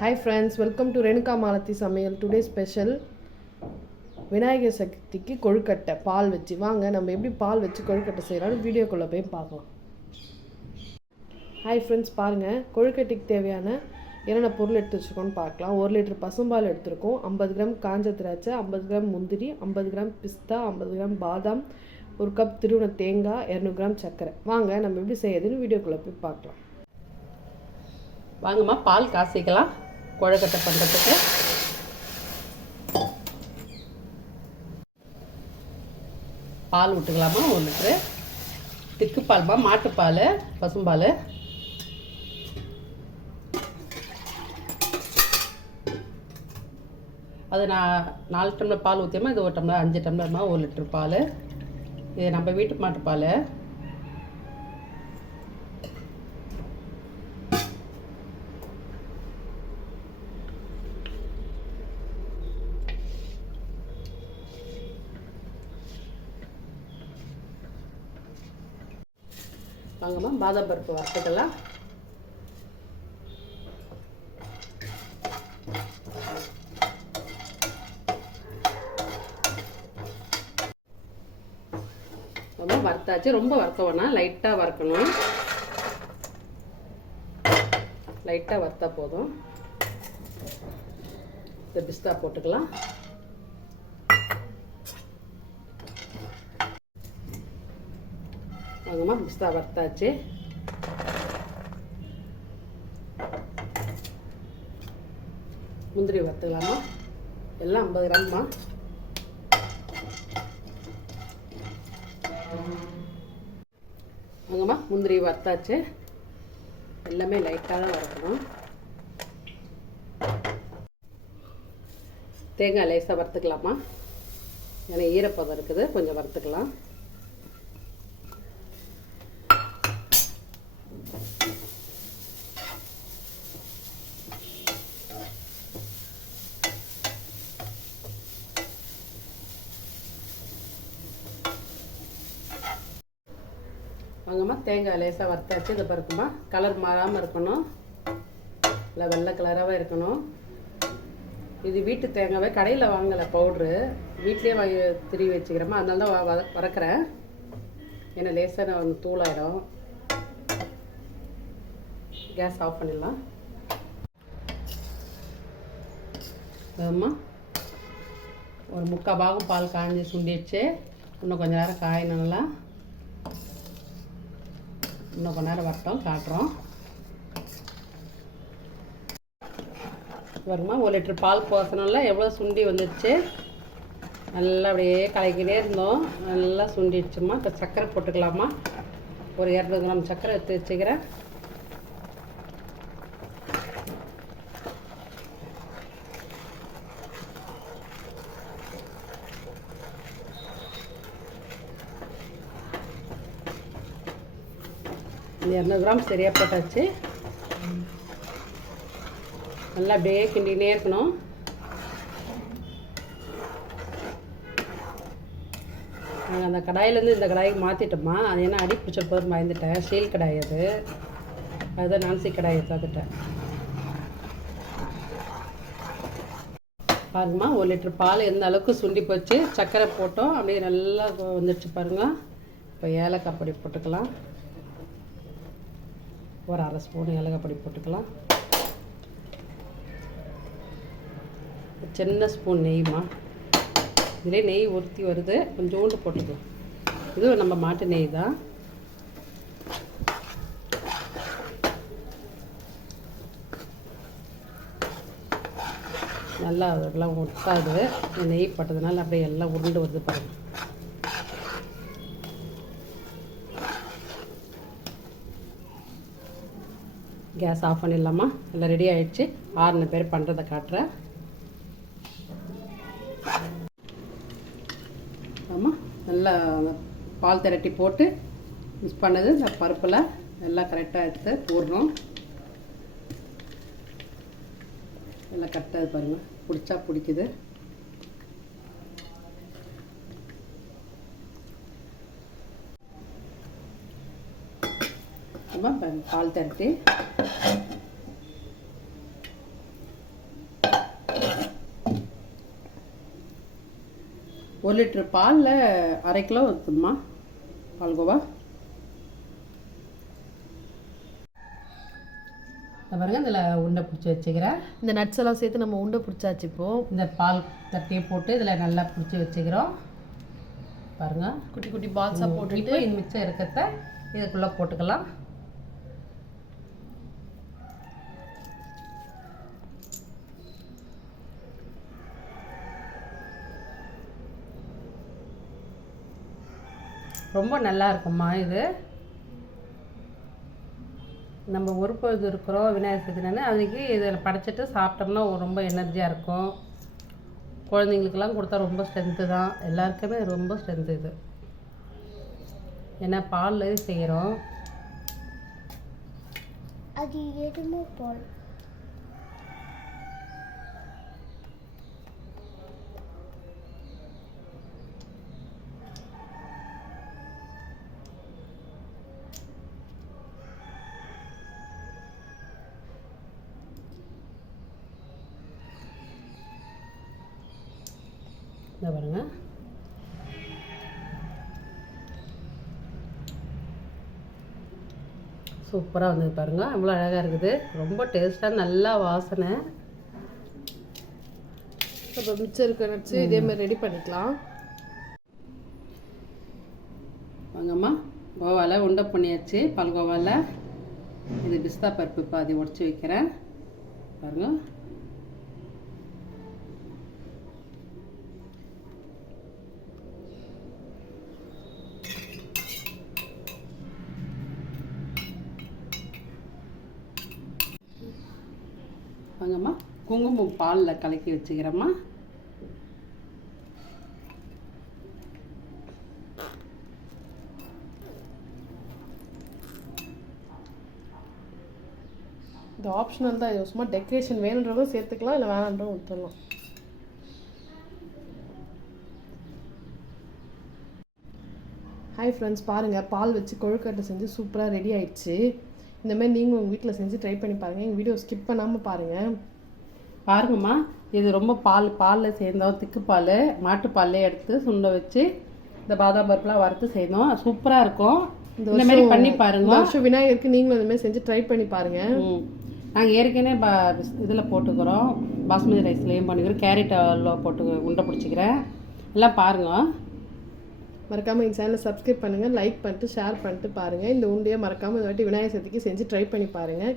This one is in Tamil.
Hi friends, welcome to Renuka Malathi Samayal. Today special Vinayagar சதுர்த்திக்கு கொழுக்கட்டை பால் வச்சு வாங்க நம்ம எப்படி பால் வச்சு கொழுக்கட்டை செய்யலாம்னு வீடியோக்குள்ளே போய் பார்க்கலாம். ஹாய் ஃப்ரெண்ட்ஸ், பாருங்கள் கொழுக்கட்டைக்கு தேவையான என்னென்ன பொருள் எடுத்து வச்சுருக்கோன்னு பார்க்கலாம். 1 லிட்டர் பசும்பால் எடுத்துருக்கோம், 50 கிராம் காஞ்ச திராட்சை, 50 கிராம் முந்திரி, 50 கிராம் பிஸ்தா, 50 கிராம் பாதாம், 1 கப் திருவண்ண தேங்காய், 200 கிராம் சர்க்கரை. வாங்க நம்ம எப்படி செய்யறதுன்னு வீடியோக்குள்ளே போய் பார்க்கலாம். வாங்கம்மா பால் காசிக்கலாம் கொழுக்கட்டை பண்ணுறதுக்கு. பால் விட்டுக்கலாமா 1 லிட்ரு. திக்கு பால்மா, மாட்டுப்பால், பசும்பால். அது நான் 4 டம்ளர் பால் ஊற்றியமா, இது 1 டம்ளர் 5 டம்ளர்மா 1 லிட்ரு பால். இது நம்ம வீட்டு மாட்டுப்பால். வாங்கம்மா பாதாம் பருப்பு வறுத்துக்கலாம். ரொம்ப வறுத்தாச்சு, ரொம்ப வறுக்க வேணாம், லைட்டாக வறுக்கணும். லைட்டாக வறுத்தா போதும். இந்த பிஸ்தா போட்டுக்கலாம். வாங்கம்மா பிஸ்தா வறுத்தாச்சு. முந்திரி வறுத்துக்கலாமா, எல்லாம் 50 கிராம்மா. வாங்கம்மா முந்திரி வறுத்தாச்சு. எல்லாமே லைட்டாக தான் வறுக்கணும். தேங்காய் லேசாக வறுத்துக்கலாமா, ஏன்னா ஈரப்பதம் இருக்குது, கொஞ்சம் வறுத்துக்கலாம். வாங்கம்மா தேங்காய் லேசாக வறுத்தாச்சு. இதை பருக்குமா, கலர் மாறாமல் இருக்கணும், இல்லை வெள்ளை கலராகவே இருக்கணும். இது வீட்டு தேங்காவே, கடையில் வாங்கலை பவுட்ரு, வீட்லேயே வாங்கி திருவி வச்சுக்கிறோமா, அதனால தான் வறுக்கிறேன். ஏன்னா லேசாக நான் தூளாயிடும். கேஸ் ஆஃப் பண்ணிடலாம். அம்மா ஒரு 3/4 பாகம் பால் காய்ஞ்சி சுண்டிடுச்சு. இன்னும் கொஞ்சம் நேரம் காயணும். நல்லா இன்னும் கொஞ்ச நேரம் வரட்டும், காட்டுறோம். வருமா 1 லிட்டர் பால் போசணும்ல, எவ்வளோ சுண்டி வந்துடுச்சு. நல்லா அப்படியே கலக்கிட்டே இருந்தோம், நல்லா சுண்டிடுச்சுமா. இப்போ சர்க்கரை போட்டுக்கலாமா, ஒரு 200 கிராம் சர்க்கரை எடுத்து வச்சுக்கிறேன். இந்த 200 கிராம் சரியாக போட்டாச்சு. நல்லா அப்படியே கிண்டினே இருக்கணும். நாங்கள் அந்த கடாயிலேருந்து இந்த கடாய்க்கு மாற்றிட்டோமா, அது ஏன்னா அடி பிடிச்ச போது பயந்துட்டேன். ஸ்டீல் கடாய் அது, அதுதான் நான்சி கடாயை பார்த்துட்டேன். பாருங்கம்மா 1 லிட்டர் பால் எந்த அளவுக்கு சுண்டி போச்சு. சர்க்கரை போட்டோம், அப்படியே நல்லா வந்துடுச்சு பாருங்க. இப்போ ஏலக்காய் பொடி போட்டுக்கலாம், ஒரு 1/2 ஸ்பூன் ஏலக்காய் பொடி போட்டுக்கலாம். சின்ன ஸ்பூன் நெய்மா, இதிலே நெய் ஊற்றி வருது, கொஞ்சோண்டு போட்டுக்கலாம். இது நம்ம மாட்டு நெய் தான். நல்லா அதெல்லாம் ஒட்டாது, நெய் பட்டதுனால அப்படியே எல்லாம் உருண்டு வருது பாருங்கள். கேஸ் ஆஃப் பண்ணிடலாமா. எல்லாம் ரெடி ஆகிடுச்சு. 6 பேர் பண்ணுறதை காட்டுறேன். ஆமாம் நல்லா பால் திரட்டி போட்டு மிக்ஸ் பண்ணது இந்த பருப்பில் எல்லாம் கரெக்டாக எடுத்து போடுறோம். எல்லாம் கரெக்டாக பாருங்கள், பிடிச்சா பிடிக்குது. பால் திரட்டி 1 லிட்டர் பாலில் 1/2 கிலோ ஊற்றுமா பால்கோவா. பாருங்க இதில் உருண்டை பிடிச்சி வச்சுக்கிறேன். இந்த நட்ஸ் எல்லாம் சேர்த்து நம்ம உருண்டை பிடிச்சாச்சு. இப்போது இந்த பால் தட்டியை போட்டு இதில் நல்லா பிடிச்சி வச்சுக்கிறோம். பாருங்கள் குட்டி குட்டி பால்ஸாக போட்டுட்டு இந்த மிச்சம் இருக்கிறத இதுக்குள்ளே போட்டுக்கலாம். ரொம்ப நல்லா இருக்கும்மா இது. நம்ம ஒரு பொழுது இருக்கிறோம் விநாயகர் சதுர்த்தின்னு அதுக்கு இதில் படைச்சிட்டு சாப்பிட்டோம்னா ரொம்ப எனர்ஜியாக இருக்கும். குழந்தைங்களுக்கெல்லாம் கொடுத்தா ரொம்ப ஸ்ட்ரென்த்து தான். எல்லாருக்குமே ரொம்ப ஸ்ட்ரென்த்து இது. ஏன்னா பாலில் செய்கிறோம். அது எதுவுமே பால். இதை பாருங்க சூப்பராக வந்தது பாருங்கள். அவ்வளோ அழகாக இருக்குது. ரொம்ப டேஸ்ட்டாக நல்லா வாசனை. இப்போ மிச்சம் இருக்க நட்ஸு இதேமாதிரி ரெடி பண்ணிக்கலாம். வாங்கம்மா கோவாவில் உண்டை பண்ணியாச்சு. பால்கோவாவில் இது பிஸ்தா பருப்பு பாதி உடச்சி வைக்கிறேன் பாருங்கள். வாங்கம்மா குங்குமம் பாலில் கலக்கி வச்சுக்கிறேம்மா. இது ஆப்ஷனல் தான். இது சும்மா டெக்கரேஷன் வேணுன்றதும் சேர்த்துக்கலாம், இல்லை வேணான்றதும் விட்டுடலாம். ஹாய் ஃப்ரெண்ட்ஸ், பாருங்கள் பால் வச்சு கொழுக்கட்டை செஞ்சு சூப்பராக ரெடி ஆயிடுச்சு. இந்தமாதிரி நீங்களும் உங்கள் வீட்டில் செஞ்சு ட்ரை பண்ணி பாருங்கள். எங்கள் வீடியோ ஸ்கிப் பண்ணாமல் பாருங்கள். பாருங்கம்மா இது ரொம்ப பாலில் சேர்ந்தோம். திக்கு பால் மாட்டுப்பாலே எடுத்து சுண்ட வச்சு இந்த பாதாம் பருப்புலாம் வறுத்து செய்தோம். சூப்பராக இருக்கும். இந்த மாதிரி பண்ணி பாருங்க. வருஷம் விநாயகருக்கு நீங்களும் இந்த மாதிரி செஞ்சு ட்ரை பண்ணி பாருங்கள். நாங்கள் ஏற்கனவே இதில் போட்டுக்கிறோம். பாஸ்மதி ரைஸ்லேயும் பண்ணிக்கிறோம். கேரட் அல்வா போட்டு உருண்டை பிடிச்சிக்கிறேன். எல்லாம் பாருங்கள். மறக்காமல் எங்கள் சேனலை சப்ஸ்கிரைப் பண்ணுங்கள், லைக் பண்ணிட்டு ஷேர் பண்ணிட்டு பாருங்கள். இந்த உண்டையை மறக்காமல் இந்த வாட்டி விநாயகர் சதுர்த்திக்கு செஞ்சு ட்ரை பண்ணி பாருங்கள்.